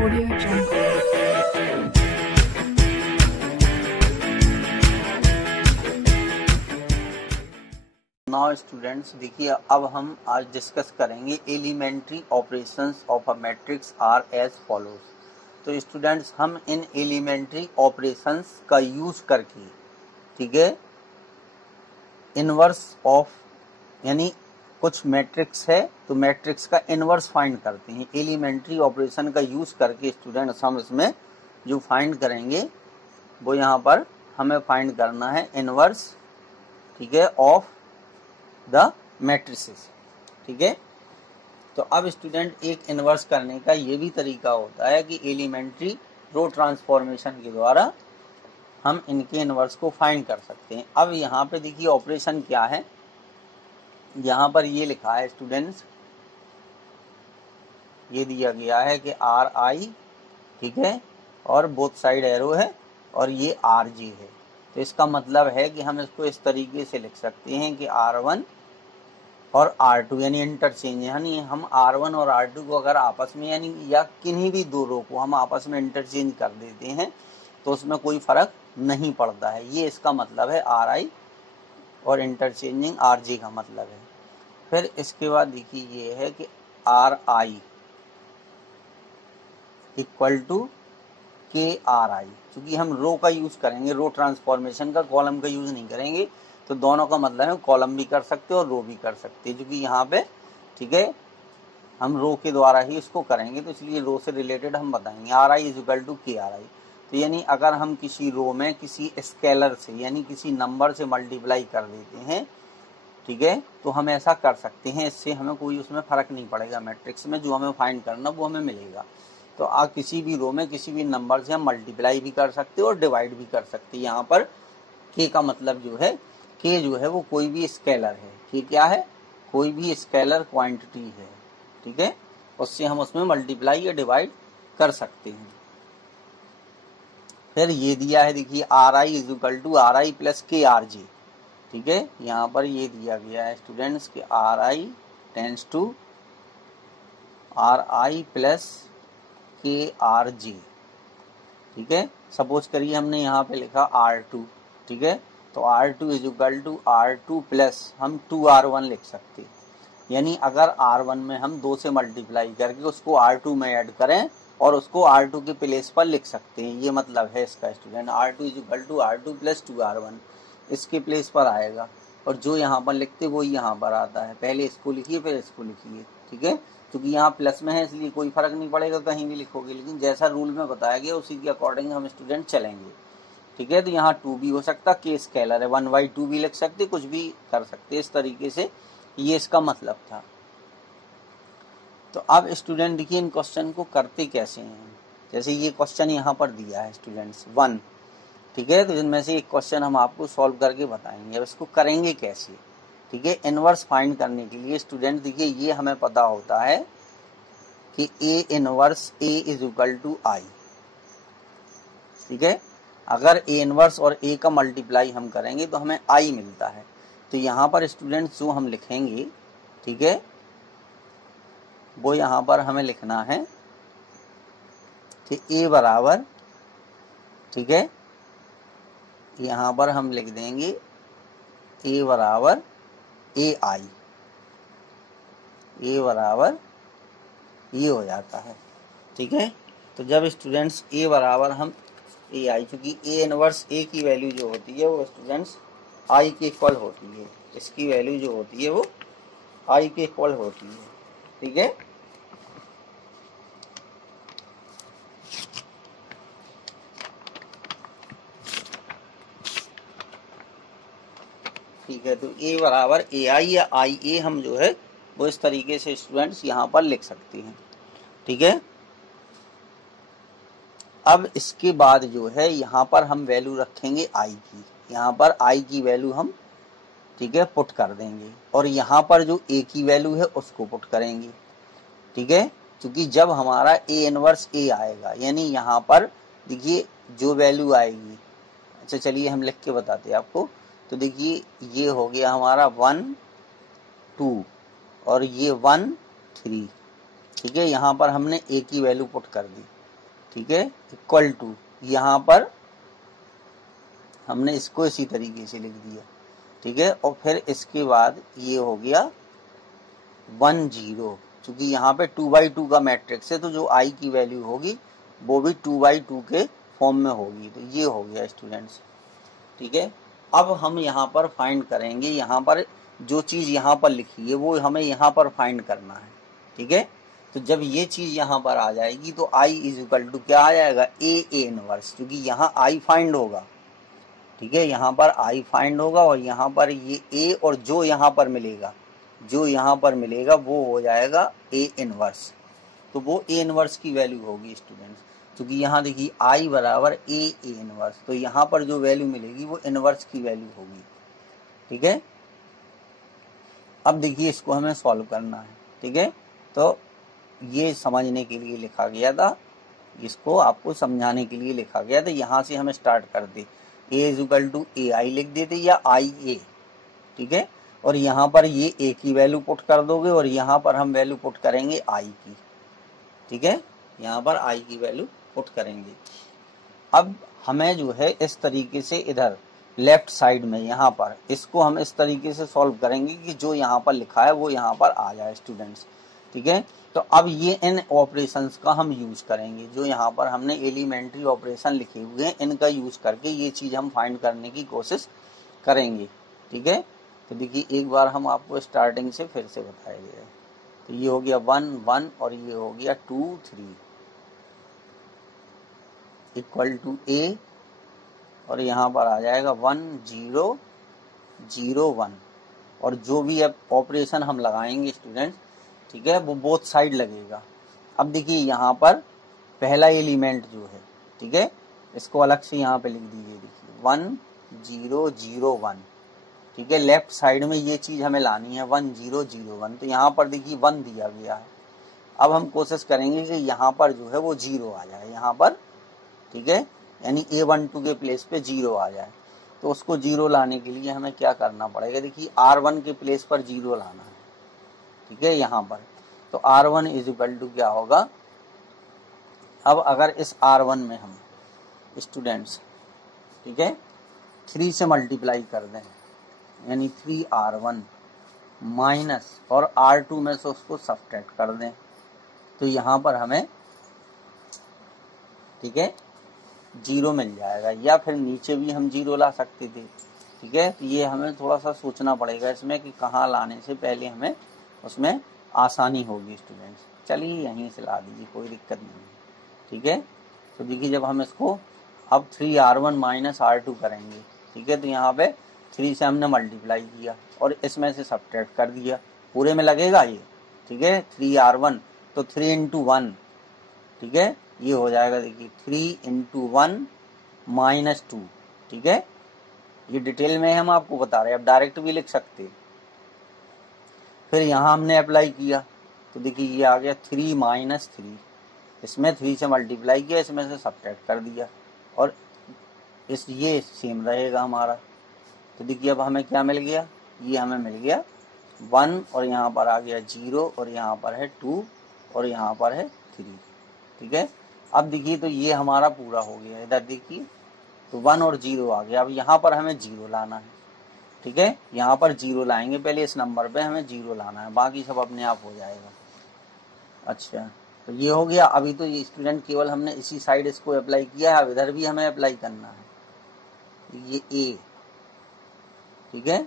Audio Jungle. Now students देखिए, अब हम आज डिस्कस करेंगे elementary operations of a matrix are as follows. तो स्टूडेंट्स, हम इन एलिमेंट्री ऑपरेशंस का यूज करके, ठीक है, इनवर्स ऑफ यानी कुछ मैट्रिक्स है तो मैट्रिक्स का इनवर्स फाइंड करते हैं। एलिमेंट्री ऑपरेशन का यूज करके स्टूडेंट्स हम इसमें जो फाइंड करेंगे वो यहाँ पर हमें फाइंड करना है इनवर्स, ठीक है, ऑफ द मैट्रिसेस। ठीक है, तो अब स्टूडेंट एक इनवर्स करने का ये भी तरीका होता है कि एलिमेंट्री रो ट्रांसफॉर्मेशन के द्वारा हम इनके इनवर्स को फाइंड कर सकते हैं। अब यहाँ पे देखिए ऑपरेशन क्या है, यहाँ पर ये लिखा है स्टूडेंट्स, ये दिया गया है कि आर आई, ठीक है, और बोथ साइड एरो है और ये आर जी है। तो इसका मतलब है कि हम इसको इस तरीके से लिख सकते हैं कि R1 और R2 यानी इंटरचेंज, यानी हम R1 और R2 को अगर आपस में यानी या किन्हीं भी दो रो को हम आपस में इंटरचेंज कर देते हैं तो उसमें कोई फर्क नहीं पड़ता है। ये इसका मतलब है RI और इंटरचेंजिंग RJ का मतलब है। फिर इसके बाद देखिए ये है कि RI इक्वल टू KRI, क्योंकि हम रो का यूज करेंगे, रो ट्रांसफॉर्मेशन का, कॉलम का यूज नहीं करेंगे। तो दोनों का मतलब है कॉलम भी कर सकते और रो भी कर सकते हैं, क्योंकि यहाँ पे, ठीक है, हम रो के द्वारा ही इसको करेंगे, तो इसलिए रो से रिलेटेड हम बताएंगे। RI is equal to KRI। तो यानी अगर हम किसी रो में किसी स्केलर से यानी किसी नंबर से मल्टीप्लाई कर देते हैं, ठीक है, तो हम ऐसा कर सकते हैं, इससे हमें कोई उसमें फर्क नहीं पड़ेगा, मैट्रिक्स में जो हमें फाइंड करना वो हमें मिलेगा। तो किसी भी रो में किसी भी नंबर से हम मल्टीप्लाई भी कर सकते हैं और डिवाइड भी कर सकते हैं। यहाँ पर के का मतलब जो है, के जो है वो कोई भी स्केलर है। के क्या है? कोई भी स्केलर क्वांटिटी है, ठीक है, उससे हम उसमें मल्टीप्लाई या डिवाइड कर सकते हैं। फिर ये दिया है देखिए RI is equal to RI plus KRJ, ठीक है, यहाँ पर ये दिया गया है स्टूडेंट्स कि RI tends to RI plus KRJ, ठीक है। सपोज करिए हमने यहाँ पे लिखा R2, ठीक है, तो R2 is equal to R2 plus हम 2R1 लिख सकते हैं। यानी अगर R1 में हम 2 से मल्टीप्लाई करके उसको R2 में ऐड करें और उसको R2 के प्लेस पर लिख सकते हैं, ये मतलब है इसका student. R2 is equal to R2 plus 2R1 इसके प्लेस पर आएगा, और जो यहाँ पर लिखते वो यहाँ पर आता है। पहले इसको लिखिए फिर इसको लिखिए, ठीक है, क्योंकि यहाँ प्लस में है इसलिए कोई फर्क नहीं पड़ेगा, कहीं भी लिखोगे, लेकिन जैसा रूल में बताया गया उसी के अकॉर्डिंग हम स्टूडेंट चलेंगे, ठीक है। तो यहाँ 2 भी हो सकता, के स्केलर है, 1/2 भी लिख सकते, कुछ भी कर सकते, इस तरीके से ये इसका मतलब था। तो अब स्टूडेंट देखिए इन क्वेश्चन को करते कैसे हैं। जैसे ये क्वेश्चन यहाँ पर दिया है स्टूडेंट्स 1, ठीक है, तो इनमें से एक क्वेश्चन हम आपको सॉल्व करके बताएंगे। अब इसको करेंगे कैसे, ठीक है। इनवर्स फाइंड करने के लिए स्टूडेंट देखिए ये हमें पता होता है कि A inverse A is equal to I, ठीक है। अगर A इनवर्स और A का मल्टीप्लाई हम करेंगे तो हमें I मिलता है। तो यहाँ पर स्टूडेंट जो हम लिखेंगे, ठीक है, वो यहाँ पर हमें लिखना है कि A बराबर, ठीक है, यहाँ पर हम लिख देंगे A बराबर AI, A बराबर ये हो जाता है, ठीक है। तो जब स्टूडेंट्स A बराबर हम AI, क्योंकि A इनवर्स A की वैल्यू जो होती है वो स्टूडेंट्स I के इक्वल होती है, इसकी वैल्यू जो होती है वो I के इक्वल होती है, ठीक है। ठीक है, तो A बराबर AI या IA हम जो है वो इस तरीके से स्टूडेंट्स यहाँ पर लिख सकते हैं, ठीक है। अब इसके बाद जो है यहाँ पर हम वैल्यू रखेंगे I की, यहाँ पर I की वैल्यू हम, ठीक है, पुट कर देंगे, और यहाँ पर जो A की वैल्यू है उसको पुट करेंगे, ठीक है, क्योंकि जब हमारा A इनवर्स A आएगा यानी यहाँ पर देखिए जो वैल्यू आएगी, अच्छा चलिए हम लिख के बताते हैं आपको। तो देखिए ये हो गया हमारा 1 2 और ये 1 3, ठीक है, यहाँ पर हमने A की वैल्यू पुट कर दी, ठीक है, इक्वल टू, यहाँ पर हमने इसको इसी तरीके से लिख दिया, ठीक है। और फिर इसके बाद ये हो गया 1 0, क्योंकि यहाँ पे 2/2 का मैट्रिक्स है तो जो आई की वैल्यू होगी वो भी 2/2 के फॉर्म में होगी। तो ये हो गया स्टूडेंट्स, ठीक है। अब हम यहाँ पर फाइंड करेंगे, यहाँ पर जो चीज़ यहाँ पर लिखी है वो हमें यहाँ पर फाइंड करना है, ठीक है। तो जब ये चीज़ यहाँ पर आ जाएगी तो आई इज इक्वल टू क्या आ जाएगा, ए इनवर्स, क्योंकि यहाँ आई फाइंड होगा, ठीक है। यहाँ पर आई फाइंड होगा और यहाँ पर ये ए, और जो यहाँ पर मिलेगा, जो यहाँ पर मिलेगा वो हो जाएगा ए इनवर्स। तो वो ए इनवर्स की वैल्यू होगी स्टूडेंट्स, क्योंकि यहाँ देखिए आई बराबर ए इनवर्स, तो यहाँ पर जो वैल्यू मिलेगी वो इनवर्स की वैल्यू होगी, ठीक है। अब देखिए इसको हमें सॉल्व करना है, ठीक है। तो ये समझने के लिए लिखा गया था, इसको आपको समझाने के लिए लिखा गया था। यहाँ से हमें स्टार्ट करते, ए इज इक्वल टू ए आई लिख देते या आई ए, ठीक है। और यहाँ पर ये ए की वैल्यू पुट कर दोगे और यहाँ पर हम वैल्यू पुट करेंगे आई की, ठीक है। यहाँ पर आई की वैल्यू पुट करेंगे। अब हमें जो है इस तरीके से इधर लेफ्ट साइड में यहाँ पर इसको हम इस तरीके से सॉल्व करेंगे कि जो यहाँ पर लिखा है वो यहाँ पर आ जाए स्टूडेंट्स, ठीक है। तो अब ये इन ऑपरेशंस का हम यूज करेंगे, जो यहाँ पर हमने एलिमेंट्री ऑपरेशन लिखे हुए हैं इनका यूज करके ये चीज़ हम फाइंड करने की कोशिश करेंगे, ठीक है। तो देखिए एक बार हम आपको स्टार्टिंग से फिर से बताएंगे। तो ये हो गया 1 1 और ये हो गया 2 3 इक्वल टू ए, और यहाँ पर आ जाएगा 1 0 0 1, और जो भी अब ऑपरेशन हम लगाएंगे स्टूडेंट, ठीक है, वो बोथ साइड लगेगा। अब देखिए यहाँ पर पहला एलिमेंट जो है, ठीक है, इसको अलग से यहाँ पे लिख दीजिए, देखिए 1 0 0 1, ठीक है। लेफ्ट साइड में ये चीज़ हमें लानी है 1 0 0 1, तो यहाँ पर देखिए 1 दिया गया है। अब हम कोशिश करेंगे कि यहाँ पर जो है वो 0 आ जाए यहाँ पर, ठीक है, यानी A12 के प्लेस पे 0 आ जाए। तो उसको 0 लाने के लिए हमें क्या करना पड़ेगा, देखिए R1 के प्लेस पर 0 लाना है, ठीक है, यहाँ पर। तो R1 इज इक्वल टू क्या होगा, अब अगर इस R1 में हम स्टूडेंट्स, ठीक है, 3 से मल्टीप्लाई कर दें, यानी 3R1 माइनस और R2 में से उसको सब्ट्रैक्ट कर दें, तो यहाँ पर हमें, ठीक है, 0 मिल जाएगा। या फिर नीचे भी हम 0 ला सकते थे, ठीक है। तो ये हमें थोड़ा सा सोचना पड़ेगा इसमें कि कहाँ लाने से पहले हमें उसमें आसानी होगी स्टूडेंट्स। चलिए यहीं से ला दीजिए, कोई दिक्कत नहीं है, ठीक है। तो देखिए जब हम इसको अब 3R1 माइनस R2 करेंगे, ठीक है, तो यहाँ पे 3 से हमने मल्टीप्लाई किया और इसमें से सब्ट्रैक्ट कर दिया, पूरे में लगेगा ये, ठीक है। 3R1 तो 3 × 1, ठीक है, ये हो जाएगा देखिए 3 × 1 माइनस 2, ठीक है। ये डिटेल में हम आपको बता रहे हैं, अब डायरेक्ट भी लिख सकते हैं। फिर यहाँ हमने अप्लाई किया तो देखिए ये आ गया 3 माइनस 3, इसमें 3 से मल्टीप्लाई किया, इसमें से सब्ट्रैक्ट कर दिया, और इस ये सेम रहेगा हमारा। तो देखिए अब हमें क्या मिल गया, ये हमें मिल गया 1, और यहाँ पर आ गया 0, और यहाँ पर है 2, और यहाँ पर है 3, ठीक है। अब देखिए तो ये हमारा पूरा हो गया, इधर देखिए तो 1 और 0 आ गया। अब यहाँ पर हमें 0 लाना है, ठीक है, यहाँ पर 0 लाएंगे, पहले इस नंबर पे हमें 0 लाना है, बाकी सब अपने आप हो जाएगा। अच्छा, तो ये हो गया। अभी तो ये स्टूडेंट केवल हमने इसी साइड इसको अप्लाई किया है, अब इधर भी हमें अप्लाई करना है, ये ए, ठीक है।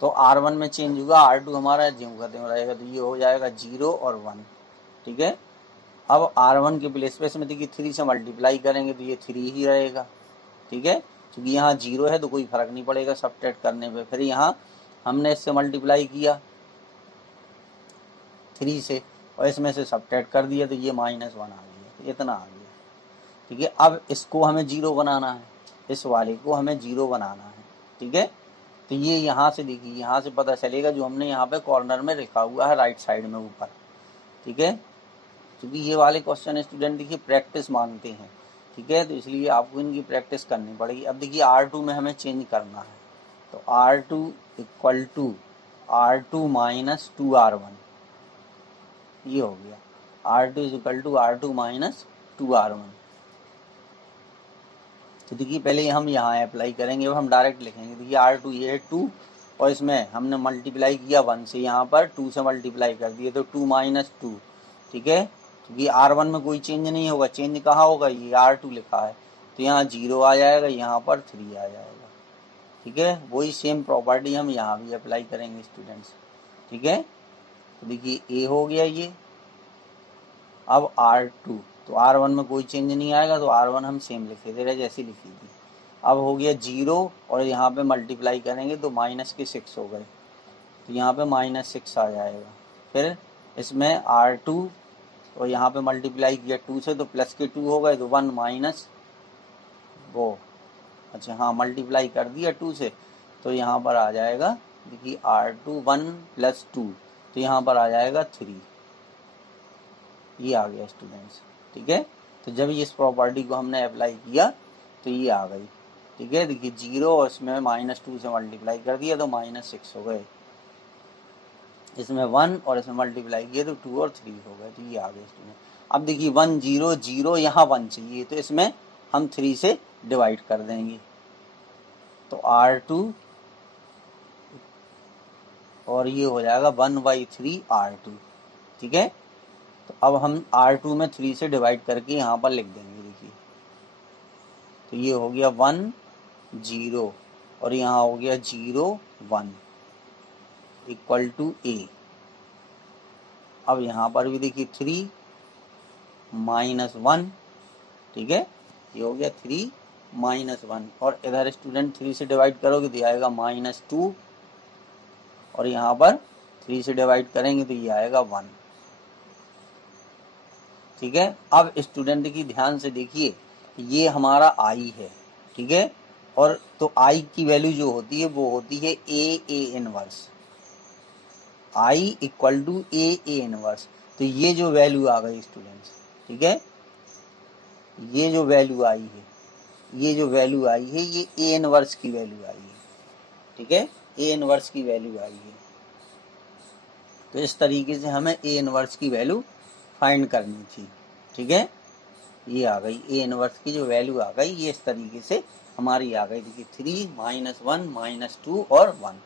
तो R1 में चेंज होगा, R2 हमारा ज्यों का त्यों रहेगा, तो ये हो जाएगा 0 और 1, ठीक है। अब R1 के प्लेस पे इसमें देखिए 3 से मल्टीप्लाई करेंगे तो ये 3 ही रहेगा, ठीक है, क्योंकि यहाँ 0 है तो कोई फर्क नहीं पड़ेगा सब्ट्रैक्ट करने पे। फिर यहाँ हमने इससे मल्टीप्लाई किया 3 से और इसमें से सब्ट्रैक्ट कर दिया, तो ये -1 आ गया, इतना आ गया, ठीक है। अब इसको हमें 0 बनाना है, इस वाले को हमें 0 बनाना है, ठीक है। तो ये यहाँ से देखिए, यहाँ से पता चलेगा जो हमने यहाँ पे कॉर्नर में लिखा हुआ है राइट साइड में ऊपर, ठीक है, क्योंकि ये वाले क्वेश्चन स्टूडेंट देखिए प्रैक्टिस मांगते हैं, ठीक है, तो इसलिए आपको इनकी प्रैक्टिस करनी पड़ेगी। अब देखिए R2 में हमें चेंज करना है, तो R2 equal to R2 minus 2R1, ये हो गया। R2 is equal to R2 minus 2r1। तो देखिए पहले हम यहाँ अप्लाई करेंगे, अब हम डायरेक्ट लिखेंगे। देखिए r2 ये है 2 और इसमें हमने मल्टीप्लाई किया 1 से, यहाँ पर 2 से मल्टीप्लाई कर दिए तो 2 माइनस 2, ठीक है। क्योंकि r1 में कोई चेंज नहीं होगा, चेंज कहाँ होगा, ये r2 लिखा है तो यहाँ 0 आ जाएगा, यहाँ पर 3 आ जाएगा, ठीक है। वही सेम प्रॉपर्टी हम यहाँ भी अप्लाई करेंगे स्टूडेंट्स, ठीक है। तो देखिए ए हो गया ये। अब r2, तो r1 में कोई चेंज नहीं आएगा तो r1 हम सेम लिखे थे जैसी लिखी थी। अब हो गया 0 और यहाँ पे मल्टीप्लाई करेंगे तो माइनस के 6 हो गए, तो यहाँ पे -6 आ जाएगा। फिर इसमें r2 और यहाँ पे मल्टीप्लाई किया 2 से तो प्लस के 2 हो गए, तो 1 माइनस वो, अच्छा हाँ मल्टीप्लाई कर दिया 2 से तो यहाँ पर आ जाएगा, देखिए r2 1 + 2 तो यहाँ पर आ जाएगा 3, ये आ गया स्टूडेंट्स, ठीक है। तो जब इस प्रॉपर्टी को हमने अप्लाई किया तो ये आ गई, ठीक है। देखिए 0 और इसमें -2 से मल्टीप्लाई कर दिया तो -6 हो गए, इसमें 1 और इसमें मल्टीप्लाई किया तो 2 और 3 हो गए, तो ये आ गए स्टूडेंट। अब देखिए 1 0 0 यहाँ 1 चाहिए तो इसमें हम 3 से डिवाइड कर देंगे, तो r2 और ये हो जाएगा 1/3 r2, ठीक है। तो अब हम r2 में 3 से डिवाइड करके यहाँ पर लिख देंगे, देखिए तो ये हो गया 1 0 और यहाँ हो गया 0 1 इक्वल टू a। अब यहाँ पर भी देखिए 3 -1, ठीक है, ये हो गया 3 -1 और इधर स्टूडेंट 3 से डिवाइड करोगे तो ये आएगा -2 और यहाँ पर 3 से डिवाइड करेंगे तो ये आएगा 1, ठीक है। अब स्टूडेंट की ध्यान से देखिए, ये हमारा i है, ठीक है, और तो i की वैल्यू जो होती है वो होती है a inverse, i equal to a inverse. तो ये जो वैल्यू आ गई स्टूडेंट्स, ठीक है, ये जो वैल्यू आई है, ये जो वैल्यू आई है ये a इनवर्स की वैल्यू आई है, ठीक है, a इनवर्स की वैल्यू आई है। तो इस तरीके से हमें a इनवर्स की वैल्यू फाइंड करनी थी, ठीक है। ये आ गई a इनवर्स की जो वैल्यू आ गई, ये इस तरीके से हमारी आ गई, देखिए 3 -1 -2 और 1।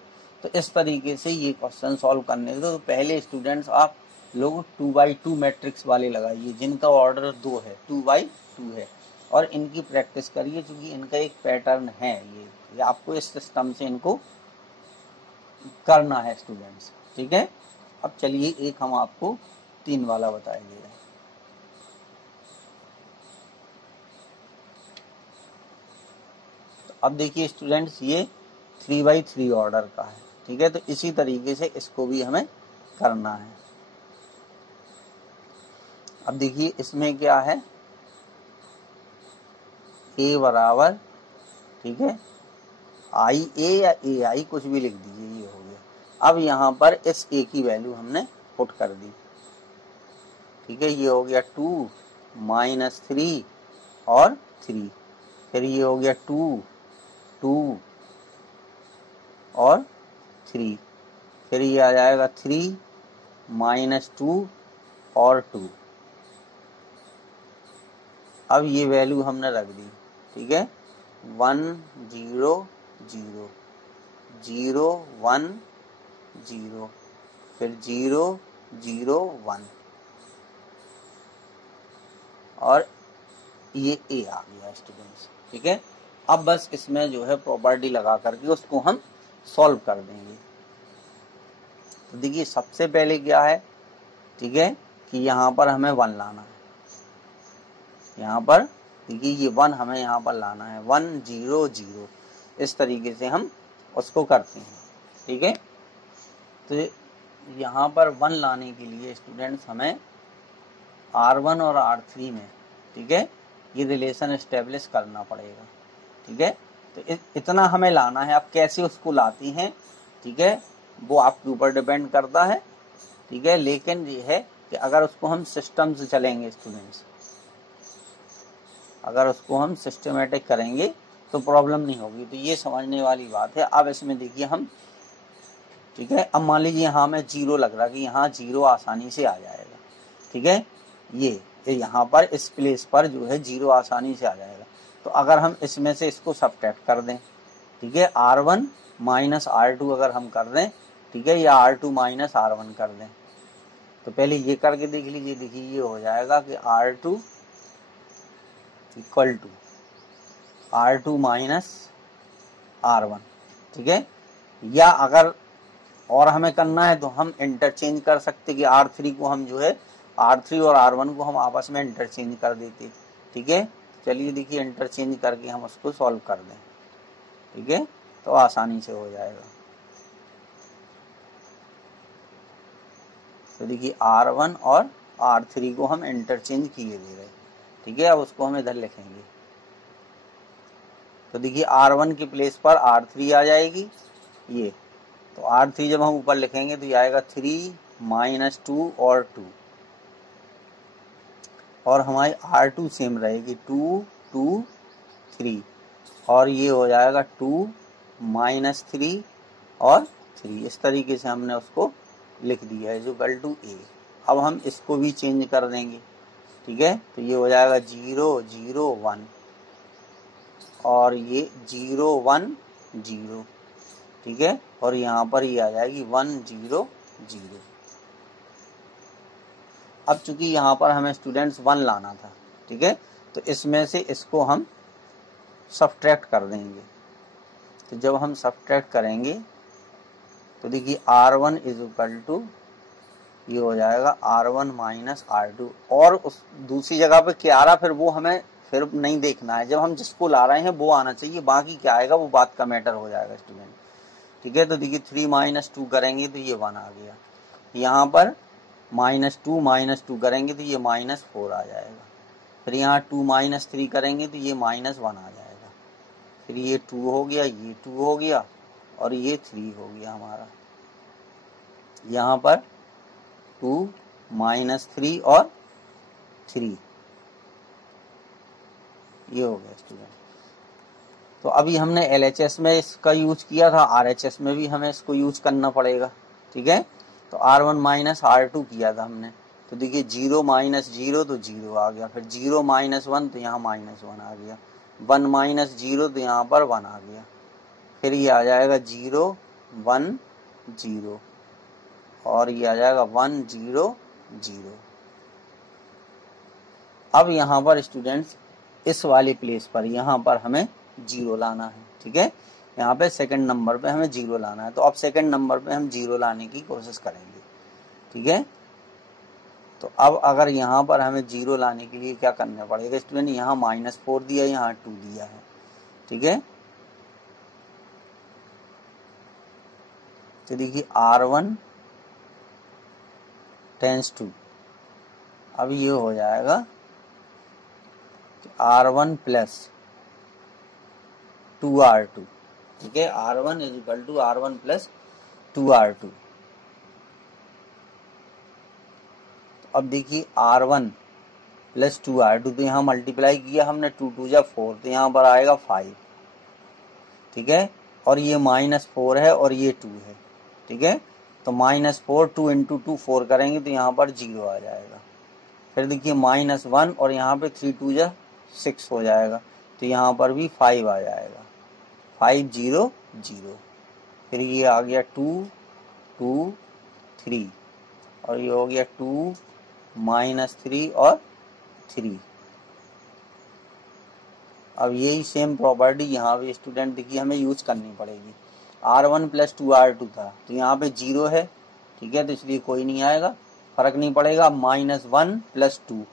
तो इस तरीके से ये क्वेश्चन सॉल्व करने तो पहले स्टूडेंट्स आप लोग 2x2 मैट्रिक्स वाले लगाइए जिनका ऑर्डर 2 है, 2x2 है, और इनकी प्रैक्टिस करिए क्योंकि इनका एक पैटर्न है, ये आपको इस सिस्टम से इनको करना है स्टूडेंट्स, ठीक है। अब चलिए एक हम आपको 3 वाला बताएंगे। अब देखिए स्टूडेंट्स ये 3x3 ऑर्डर का है, ठीक है, तो इसी तरीके से इसको भी हमें करना है। अब देखिए इसमें क्या है, a बराबर, ठीक है, IA या AI कुछ भी लिख दीजिए, ये हो गया। अब यहाँ पर इस a की वैल्यू हमने पुट कर दी, ठीक है, ये हो गया 2 -3 और 3, फिर ये हो गया 2 2 और 3, फिर ये आ जाएगा 3 -2 और 2। अब ये वैल्यू हमने रख दी, ठीक है, 1 0 0 0 1 0 फिर 0 0 1 और ये a आ गया स्टूडेंट्स, ठीक है। अब बस इसमें जो है प्रॉपर्टी लगा करके उसको हम सॉल्व कर देंगे। तो देखिए सबसे पहले क्या है, ठीक है, कि यहाँ पर हमें 1 लाना है, यहाँ पर देखिए ये 1 हमें यहाँ पर लाना है, 1 0 0, इस तरीके से हम उसको करते हैं, ठीक है। तो यहाँ पर 1 लाने के लिए स्टूडेंट्स हमें R1 और R3 में, ठीक है, ये रिलेशन एस्टेब्लिश करना पड़ेगा, ठीक है। तो इतना हमें लाना है, आप कैसे उसको लाती हैं, ठीक है, वो आपके ऊपर डिपेंड करता है, ठीक है। लेकिन ये है कि अगर उसको हम सिस्टम से चलेंगे स्टूडेंट्स, अगर उसको हम सिस्टमेटिक करेंगे तो प्रॉब्लम नहीं होगी, तो ये समझने वाली बात है। अब इसमें देखिए हम, ठीक है, अब मान लीजिए यहाँ में 0 लग रहा है कि यहाँ 0 आसानी से आ जाएगा, ठीक है, ये यहाँ पर इस प्लेस पर जो है 0 आसानी से आ जाएगा। तो अगर हम इसमें से इसको सब्ट्रैक्ट कर दें, ठीक है, R1 माइनस R2 अगर हम कर दें, ठीक है, या R2 माइनस R1 कर दें, तो पहले ये करके देख लीजिए। देखिए ये हो जाएगा कि R2 equal to R2 minus R1, ठीक है। या अगर और हमें करना है तो हम इंटरचेंज कर सकते कि R3 को हम जो है R3 और R1 को हम आपस में इंटरचेंज कर देते, ठीक है। चलिए देखिए इंटरचेंज करके हम उसको सॉल्व कर दें, ठीक है, तो आसानी से हो जाएगा। तो देखिए R1 और R3 को हम इंटरचेंज किए दे रहे, ठीक है। अब उसको हम इधर लिखेंगे, तो देखिए R1 की प्लेस पर R3 आ जाएगी ये, तो R3 जब हम ऊपर लिखेंगे तो ये आएगा 3 माइनस 2 और 2, और हमारी R2 सेम रहेगी 2 2 3, और ये हो जाएगा 2 माइनस 3 और 3। इस तरीके से हमने उसको लिख दिया है जो इक्वल टू A। अब हम इसको भी चेंज कर देंगे, ठीक है, तो ये हो जाएगा 0 0 1, और ये 0 1 0, ठीक है, और यहाँ पर ये आ जाएगी 1 0 0। अब चूंकि यहाँ पर हमें स्टूडेंट्स 1 लाना था, ठीक है, तो इसमें से इसको हम सब्ट्रैक्ट कर देंगे। तो जब हम सब्ट्रैक्ट करेंगे तो देखिए R1 इज इक्वल टू ये हो जाएगा R1 माइनस R2, और उस दूसरी जगह पे क्या आ रहा फिर वो हमें फिर नहीं देखना है। जब हम जिसको ला रहे हैं वो आना चाहिए, बाकी क्या आएगा वो बात का मैटर हो जाएगा स्टूडेंट, ठीक है। तो देखिए 3 माइनस 2 करेंगे तो ये 1 आ गया, यहाँ पर माइनस टू करेंगे तो ये -4 आ जाएगा, फिर यहाँ 2 माइनस 3 करेंगे तो ये -1 आ जाएगा, फिर ये 2 हो गया, ये 2 हो गया, और ये 3 हो गया हमारा। यहाँ पर 2 माइनस 3 और 3 ये हो गया स्टूडेंट। तो अभी हमने LHS में इसका यूज किया था, RHS में भी हमें इसको यूज करना पड़ेगा, ठीक है। तो R1 माइनस R2 किया था हमने, तो देखिए 0 माइनस 0 तो 0 आ गया, फिर 0 माइनस 1 तो यहाँ -1 आ गया, 1 माइनस 0 तो यहाँ पर 1 आ गया, फिर ये आ जाएगा 0 1 0, और ये आ जाएगा 1 0 0। अब यहाँ पर स्टूडेंट्स इस वाली प्लेस पर यहाँ पर हमें 0 लाना है, ठीक है, यहाँ पे सेकंड नंबर पे हमें 0 लाना है। तो अब सेकंड नंबर पे हम 0 लाने की कोशिश करेंगे, ठीक है। तो अब अगर यहाँ पर हमें 0 लाने के लिए क्या करना पड़ेगा स्टूडेंट, यहाँ -4 दिया, यहाँ 2 दिया है, ठीक है। तो देखिए R1 टेंस टू, अब ये हो जाएगा R1 प्लस 2R2, ठीक है, R1 is equal to R1 plus 2R2। अब देखिए R1 प्लस 2R2, तो यहाँ मल्टीप्लाई किया हमने, 2 2 जा 4, तो यहाँ पर आएगा 5, ठीक है, और ये -4 है और ये 2 है, ठीक है। तो -4 2 इंटू 2 4 करेंगे तो यहाँ पर 0 आ जाएगा, फिर देखिए -1 और यहाँ पे 3 2 जा 6 हो जाएगा, तो यहाँ पर भी 5 आ जाएगा, 5 0 0, फिर ये आ गया 2 2 3, और ये हो गया 2 -3 और 3। अब यही सेम प्रॉपर्टी यहाँ पे स्टूडेंट देखिए हमें यूज करनी पड़ेगी। R1 प्लस 2R2 था, तो यहाँ पे 0 है, ठीक है, तो इसलिए कोई नहीं आएगा, फर्क नहीं पड़ेगा। -1 प्लस 2,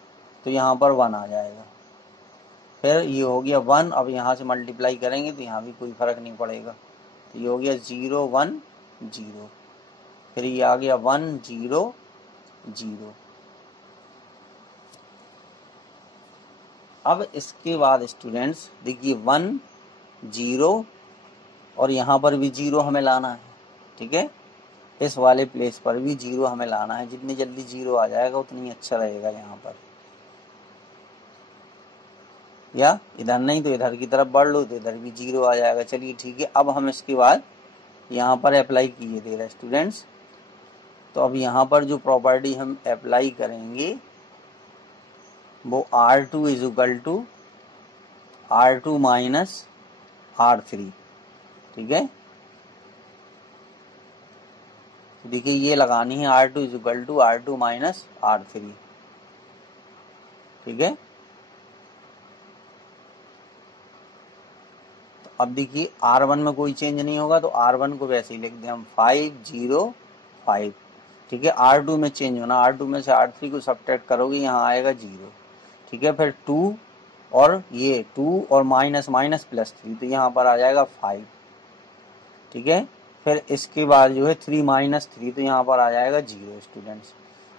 तो यहाँ पर 1 आ जाएगा, फिर ये हो गया 1, अब यहाँ से मल्टीप्लाई करेंगे तो यहाँ भी कोई फर्क नहीं पड़ेगा, तो ये हो गया 0 1 0, फिर ये आ गया 1 0 0। अब इसके बाद स्टूडेंट्स देखिए 1 0, और यहाँ पर भी 0 हमें लाना है, ठीक है, इस वाले प्लेस पर भी 0 हमें लाना है। जितनी जल्दी 0 आ जाएगा उतनी अच्छा रहेगा यहाँ पर, या इधर नहीं तो इधर की तरफ बढ़ लो तो इधर भी 0 आ जाएगा। चलिए ठीक है, अब हम इसके बाद यहाँ पर अप्लाई किए दे रहे स्टूडेंट्स, तो अब यहाँ पर जो प्रॉपर्टी हम अप्लाई करेंगे वो R2 is equal to R2 minus R3, ठीक है। देखिए ये लगानी है R2 is equal to R2 minus R3, ठीक है। तो अब देखिए R1 में कोई चेंज नहीं होगा, तो R1 को वैसे ही लिख दें हम 5 0 5, ठीक है। R2 में चेंज होना, R2 में से R3 को सब्ट्रैक्ट करोगे, यहाँ आएगा 0, ठीक है। फिर 2 और ये 2 और माइनस माइनस प्लस 3, तो यहाँ पर आ जाएगा 5, ठीक है। फिर इसके बाद जो है 3 माइनस 3, तो यहाँ पर आ जाएगा 0 स्टूडेंट्स,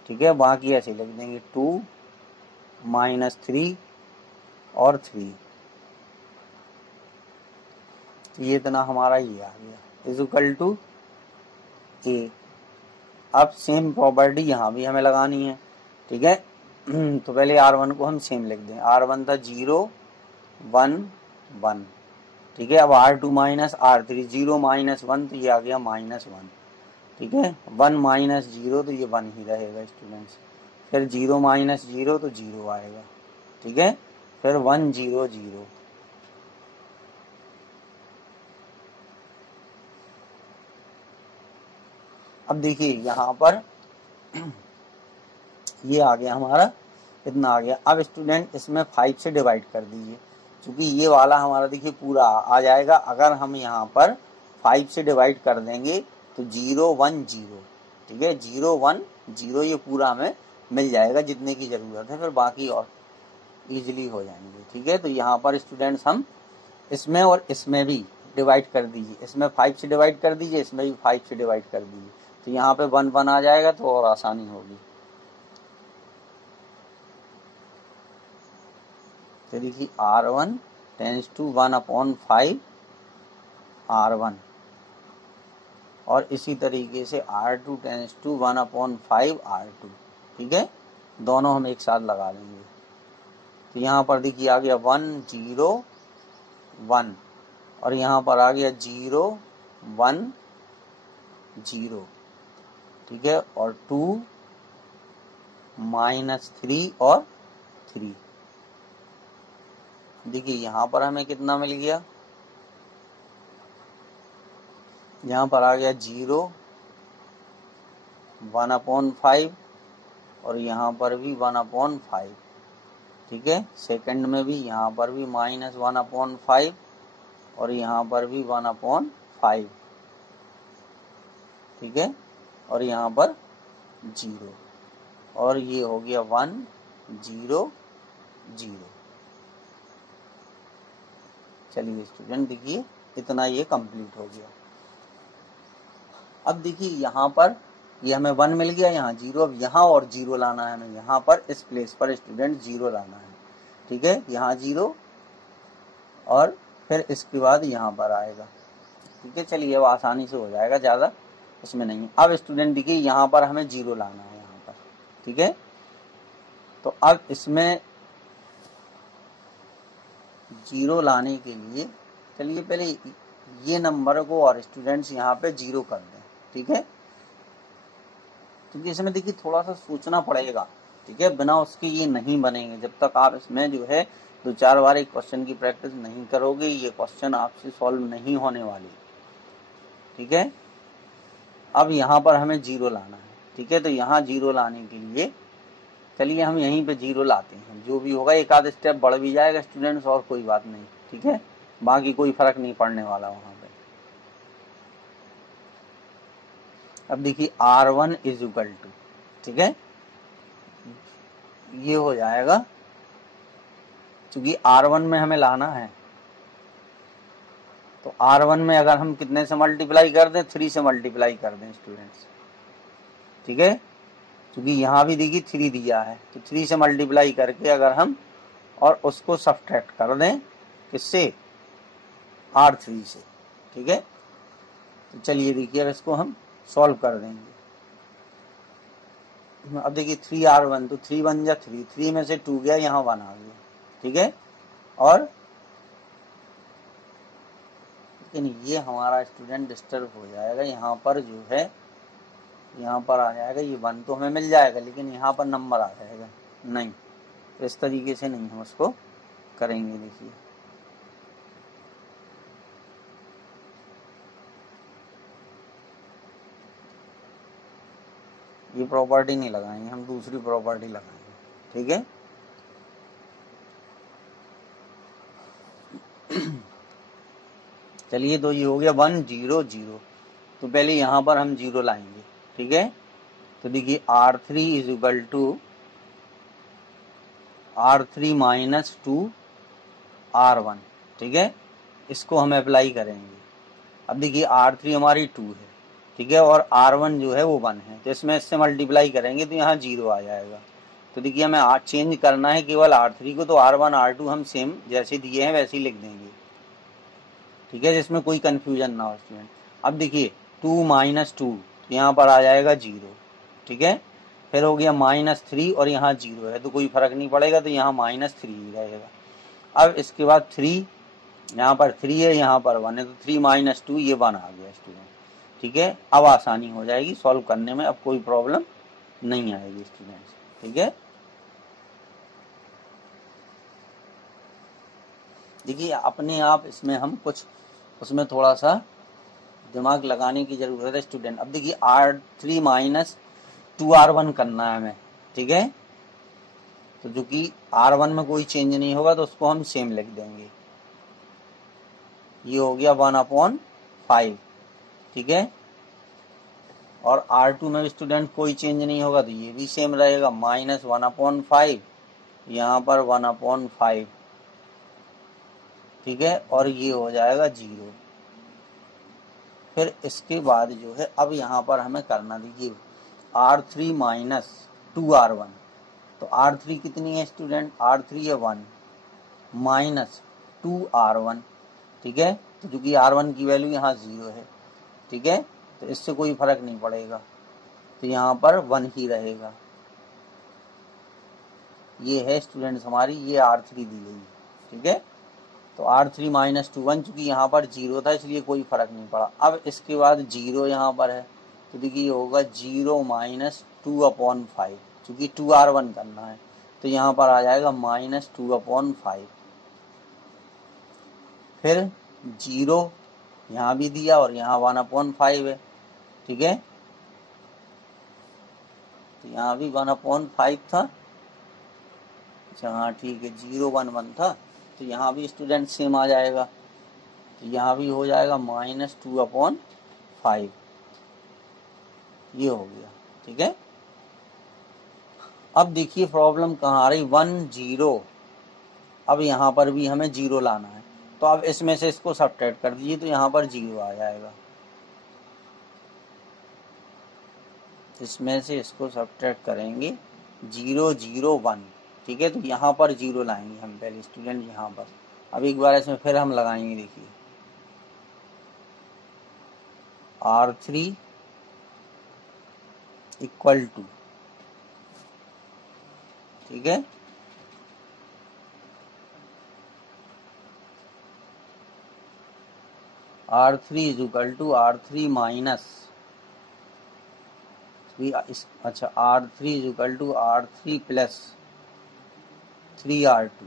ठीक है। बाकी ऐसे लिख देंगे 2 माइनस 3 और 3, तो ये इतना हमारा ये आ गया इज इक्वल टू ए। अब सेम प्रॉपर्टी यहाँ भी हमें लगानी है, ठीक है। तो पहले R1 को हम सेम लिख दें, R1 था 0 1 1, ठीक है। अब R2 माइनस R3, 0 माइनस 1, तो ये आ गया -1, ठीक है। 1 माइनस 0, तो ये 1 ही रहेगा स्टूडेंट्स। फिर 0 माइनस 0, तो 0 आएगा, ठीक है। फिर 1 0 0, अब देखिए यहाँ पर ये आ गया हमारा, इतना आ गया। अब स्टूडेंट इसमें 5 से डिवाइड कर दीजिए, क्योंकि ये वाला हमारा देखिए पूरा आ जाएगा। अगर हम यहाँ पर 5 से डिवाइड कर देंगे तो 0 1 0, ठीक है। 0 1 0 ये पूरा हमें मिल जाएगा जितने की ज़रूरत है, फिर बाकी और इजीली हो जाएंगे, ठीक है। तो यहाँ पर स्टूडेंट्स हम इसमें और इसमें भी डिवाइड कर दीजिए, इसमें 5 से डिवाइड कर दीजिए, इसमें भी 5 से डिवाइड कर दीजिए, तो यहाँ पे 1 1 आ जाएगा, तो और आसानी होगी। तो देखिए R1 टेंस टू 1/5 R1, और इसी तरीके से R2 टेंस टू 1/5 R2, ठीक है। दोनों हम एक साथ लगा लेंगे, तो यहाँ पर देखिए आ गया 1 0 1, और यहाँ पर आ गया 0 1 0, ठीक है। और 2 -3 और 3, देखिए यहाँ पर हमें कितना मिल गया, यहाँ पर आ गया 0 1/5, और यहाँ पर भी 1/5, ठीक है। सेकंड में भी यहाँ पर भी -1/5, और यहाँ पर भी 1/5, ठीक है। और यहाँ पर 0, और ये हो गया 1 0 0। चलिए स्टूडेंट देखिए इतना ये कंप्लीट हो गया। अब देखिए यहाँ पर ये हमें 1 मिल गया, यहाँ 0, अब यहाँ और 0 लाना है हमें, यहाँ पर इस प्लेस पर स्टूडेंट 0 लाना है, ठीक है। यहाँ 0 और फिर इसके बाद यहाँ पर आएगा, ठीक है। चलिए अब आसानी से हो जाएगा, ज़्यादा इसमें नहीं है। अब स्टूडेंट देखिए यहाँ पर हमें 0 लाना है यहाँ पर, ठीक है। तो अब इसमें 0 लाने के लिए चलिए पहले ये नंबर को और स्टूडेंट्स यहाँ पे 0 कर दें, ठीक है। क्योंकि इसमें देखिए थोड़ा सा सोचना पड़ेगा, ठीक है। बिना उसके ये नहीं बनेंगे, जब तक आप इसमें जो है 2-4 बार एक क्वेश्चन की प्रैक्टिस नहीं करोगे, ये क्वेश्चन आपसे सॉल्व नहीं होने वाली, ठीक है। अब यहाँ पर हमें 0 लाना है, ठीक है। तो यहाँ 0 लाने के लिए चलिए हम यहीं पे 0 लाते हैं, जो भी होगा एक आध स्टेप बढ़ भी जाएगा स्टूडेंट्स, और कोई बात नहीं, ठीक है। बाकी कोई फर्क नहीं पड़ने वाला वहाँ पे। अब देखिए R1 इज इक्वल टू, ठीक है, ये हो जाएगा, क्योंकि R1 में हमें लाना है, तो R1 में अगर हम कितने से मल्टीप्लाई कर दें, 3 से मल्टीप्लाई कर दें स्टूडेंट्स, ठीक है। क्योंकि यहाँ भी देखिए 3 दिया है, तो 3 से मल्टीप्लाई करके अगर हम और उसको सब्ट्रैक्ट कर दें किससे, R3 से, ठीक है। तो चलिए देखिए अब इसको हम सॉल्व कर देंगे। अब देखिए 3R1, तो 3 1 जा 3, 3 में से 2 गया, यहाँ 1 आ गया, ठीक है। और लेकिन ये हमारा स्टूडेंट डिस्टर्ब हो जाएगा, यहाँ पर जो है यहाँ पर आ जाएगा ये 1 तो हमें मिल जाएगा, लेकिन यहाँ पर नंबर आ जाएगा नहीं, इस तरीके से नहीं हम उसको करेंगे। देखिए ये प्रॉपर्टी नहीं लगाएंगे, हम दूसरी प्रॉपर्टी लगाएंगे, ठीक है। चलिए तो ये हो गया 1 0 0। तो पहले यहाँ पर हम 0 लाएंगे, ठीक है। तो देखिए R3 is equal to R3 minus 2 R1, ठीक है। इसको हम अप्लाई करेंगे। अब देखिए R3 हमारी 2 है, ठीक है, और R1 जो है वो 1 है, तो इसमें इससे मल्टीप्लाई करेंगे तो यहाँ 0 आ जाएगा। तो देखिए हमें आज चेंज करना है केवल R3 को, तो R1 R2 हम सेम जैसे दिए हैं वैसे ही लिख देंगे, ठीक है, जिसमें कोई कंफ्यूजन ना हो स्टूडेंट। अब देखिए 2 माइनस 2 यहाँ पर आ जाएगा 0, ठीक है। फिर हो गया -3 और यहाँ 0 है तो कोई फर्क नहीं पड़ेगा, तो यहाँ -3 ही रहेगा। अब इसके बाद 3, यहाँ पर 3 है, यहाँ पर 1 है, तो 3 माइनस 2 ये 1 आ गया स्टूडेंट, ठीक है। अब आसानी हो जाएगी सॉल्व करने में, अब कोई प्रॉब्लम नहीं आएगी स्टूडेंट्स, ठीक है। देखिए अपने आप इसमें हम कुछ उसमें थोड़ा सा दिमाग लगाने की जरूरत है स्टूडेंट। अब देखिए R3 माइनस 2R1 करना है हमें, ठीक है। तो जो कि R1 में कोई चेंज नहीं होगा तो उसको हम सेम लिख देंगे। ये हो गया 1/5, ठीक है। और R2 में स्टूडेंट कोई चेंज नहीं होगा तो ये भी सेम रहेगा, -1/5, यहाँ पर 1/5, ठीक है, और ये हो जाएगा 0। फिर इसके बाद जो है अब यहाँ पर हमें करना, दीजिए R3 माइनस 2R1, तो R3 कितनी है स्टूडेंट, R3 है 1 माइनस 2R1, ठीक है। तो चूंकि R1 की वैल्यू यहाँ 0 है, ठीक है, तो इससे कोई फर्क नहीं पड़ेगा, तो यहाँ पर 1 ही रहेगा। ये है स्टूडेंट्स हमारी ये R3 दी गई है, ठीक है। तो R3 माइनस 2 1, चूंकि यहाँ पर 0 था इसलिए कोई फर्क नहीं पड़ा। अब इसके बाद 0 यहाँ पर है, तो देखिए होगा 0 माइनस 2/5, चूंकि 2R1 करना है तो यहाँ पर आ जाएगा -2/5। फिर 0 यहाँ भी दिया और यहाँ 1/5 है, ठीक है, तो यहाँ भी 1/5 था। अच्छा हाँ ठीक है, 0 1 1 था, तो यहाँ भी स्टूडेंट सेम आ जाएगा, तो यहाँ भी हो जाएगा -2/5, ये हो गया, ठीक है। अब देखिए प्रॉब्लम कहाँ आ रही, 1 0। अब यहाँ पर भी हमें 0 लाना है, तो अब इसमें से इसको सब्ट्रैक्ट कर दीजिए तो यहाँ पर 0 आ जाएगा। इसमें से इसको सब्ट्रैक्ट करेंगे 0 0 1, ठीक है, तो यहाँ पर 0 लाएंगे हम पहले स्टूडेंट यहाँ पर। अब एक बार इसमें फिर हम लगाएंगे, देखिए R3 इक्वल टू, ठीक है, R3 is equal to R3 minus 3, अच्छा R3 is equal to R3 plus 3R2,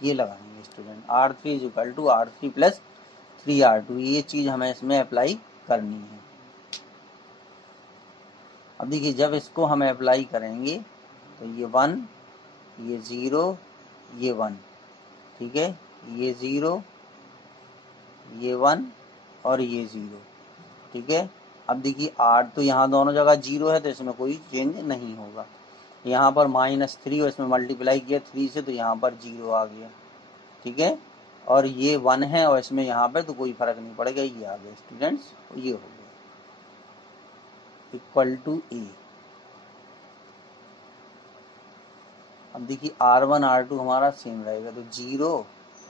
ये लगाएंगे student. R3 is equal to R3 plus 3R2, ये चीज हमें इसमें अप्लाई करनी है। अब देखिए जब इसको हम अप्लाई करेंगे तो ये 1, ये 0, ये 1, ठीक है, ये 0, ये 1 और ये 0, ठीक है। अब देखिए R तो यहाँ दोनों जगह 0 है तो इसमें कोई चेंज नहीं होगा। यहाँ पर -3 और इसमें मल्टीप्लाई किया 3 से तो यहाँ पर 0 आ गया, ठीक है, और ये 1 है और इसमें यहाँ पे तो कोई फर्क नहीं पड़ेगा, ये आ गया स्टूडेंट्स, ये हो गया इक्वल टू A। अब देखिए R1 R2 हमारा सेम रहेगा, तो 0,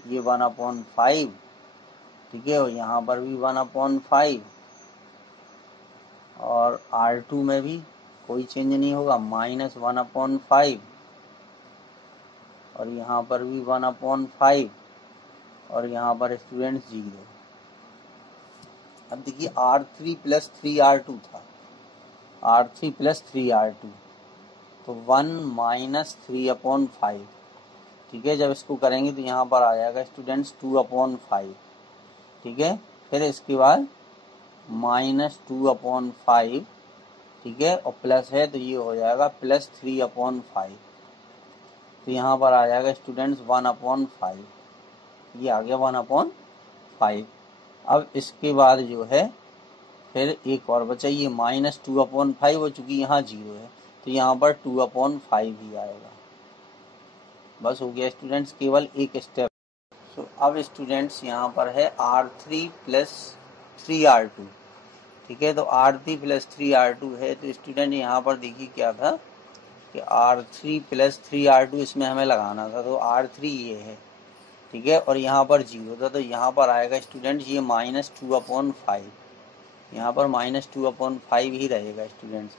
ये 1/5, ठीक है, और यहाँ पर भी 1/5, और R2 में भी कोई चेंज नहीं होगा, -1/5, और यहाँ पर भी 1/5, और यहाँ पर स्टूडेंट 0। अब देखिए R3 प्लस 3R2 था, R3 प्लस 3R2, तो 1 - 3/5, ठीक है। जब इसको करेंगे तो यहाँ पर आ जाएगा स्टूडेंट्स 2/5, ठीक है। फिर इसके बाद -2/5, ठीक है, और प्लस है तो ये हो जाएगा +3/5। तो यहाँ पर आ जाएगा स्टूडेंट्स 1/5, ये आ गया 1/5। अब इसके बाद जो है फिर एक और बचा, ये -2/5 हो, चूँकि यहाँ 0 है तो यहाँ पर 2/5 ही आएगा। बस हो गया स्टूडेंट्स, केवल एक स्टेप। सो अब स्टूडेंट्स यहाँ पर है R3 + 3R2, ठीक है। तो R3 + 3R2 है, तो स्टूडेंट यहाँ पर देखिए क्या था कि R3 + 3R2 इसमें हमें लगाना था, तो R3 ये है, ठीक है, और यहाँ पर 0 था, तो यहाँ पर आएगा स्टूडेंट ये -2/5, यहाँ पर -2/5 ही रहेगा स्टूडेंट्स।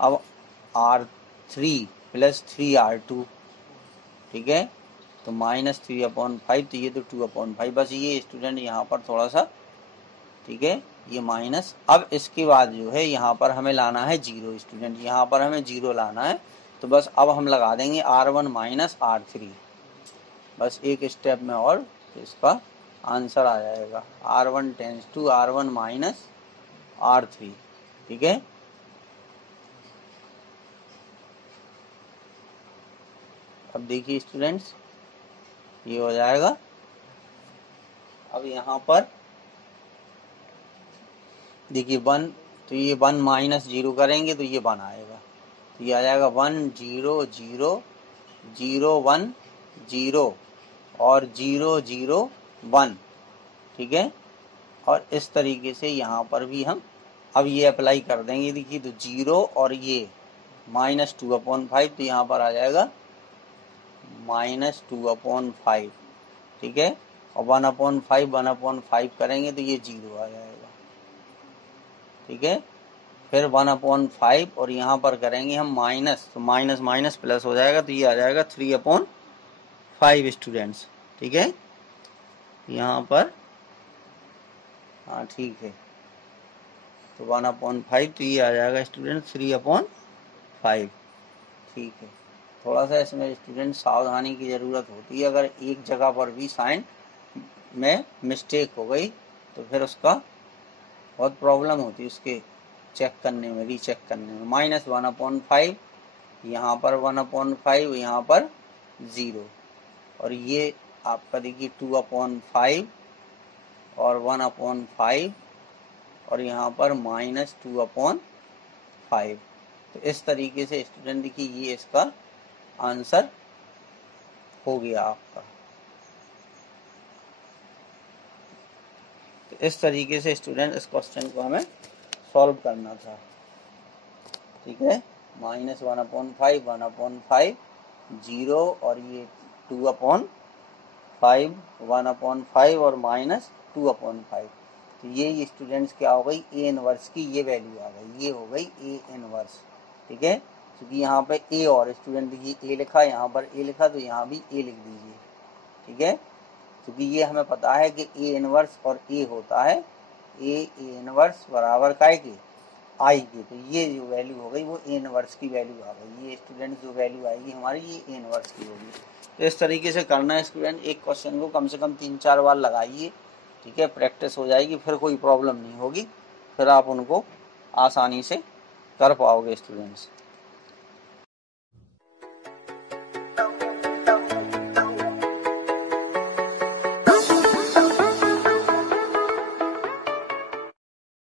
अब R3 + 3R2, ठीक है, तो -3/5, तो ये तो 2/5, बस ये स्टूडेंट यहाँ पर थोड़ा सा, ठीक है, ये माइनस। अब इसके बाद जो है यहाँ पर हमें लाना है 0 स्टूडेंट, यहाँ पर हमें 0 लाना है, तो बस अब हम लगा देंगे R1 - R3, बस एक स्टेप में, और इसका आंसर आ जाएगा R1 tense to R1 - R3, ठीक है। अब देखिए स्टूडेंट्स ये हो जाएगा। अब यहाँ पर देखिए 1, तो ये 1 - 0 करेंगे तो ये 1 आएगा, तो ये आ जाएगा 1 0 0 0 1 0 और 0 0 1, ठीक है। और इस तरीके से यहाँ पर भी हम अब ये अप्लाई कर देंगे। देखिए तो 0 और ये -2/5, तो यहाँ पर आ जाएगा -2/5, ठीक है, और 1/5 करेंगे तो ये 0 आ जाएगा, ठीक है। फिर 1/5 और यहाँ पर करेंगे हम माइनस, तो माइनस माइनस प्लस हो जाएगा, तो ये आ जाएगा 3/5 स्टूडेंट्स, ठीक है। यहाँ पर हाँ ठीक है, तो 1/5, तो ये आ जाएगा स्टूडेंट 3/5, ठीक है। थोड़ा सा इसमें स्टूडेंट सावधानी की ज़रूरत होती है, अगर एक जगह पर भी साइन में मिस्टेक हो गई तो फिर उसका बहुत प्रॉब्लम होती है उसके चेक करने में, रीचेक करने में। -1/5, यहाँ पर 1/5, यहाँ पर 0, और ये आपका देखिए 2/5 और 1/5, और यहाँ पर -2/5। तो इस तरीके से स्टूडेंट देखिए ये इसका आंसर हो गया आपका। तो इस तरीके से स्टूडेंट इस क्वेश्चन को हमें सॉल्व करना था, ठीक है। -1/5 1/5 0 और ये 2/5 1/5 और -2/5, तो ये स्टूडेंट्स क्या हो गई, A इनवर्स की ये वैल्यू आ गई, ये हो गई A इनवर्स, ठीक है। क्योंकि यहाँ पे A और स्टूडेंट देखिए A लिखा, यहाँ पर A लिखा, तो यहाँ भी A लिख दीजिए, ठीक है। क्योंकि ये हमें पता है कि A इनवर्स और A होता है A इनवर्स बराबर काय के I के, तो ये जो वैल्यू हो गई वो A इनवर्स की वैल्यू आ गई। ये स्टूडेंट जो वैल्यू आएगी हमारी ये A इनवर्स की होगी। तो इस तरीके से करना है स्टूडेंट, एक क्वेश्चन को कम से कम 3-4 बार लगाइए, ठीक है, प्रैक्टिस हो जाएगी, फिर कोई प्रॉब्लम नहीं होगी, फिर आप उनको आसानी से कर पाओगे स्टूडेंट्स।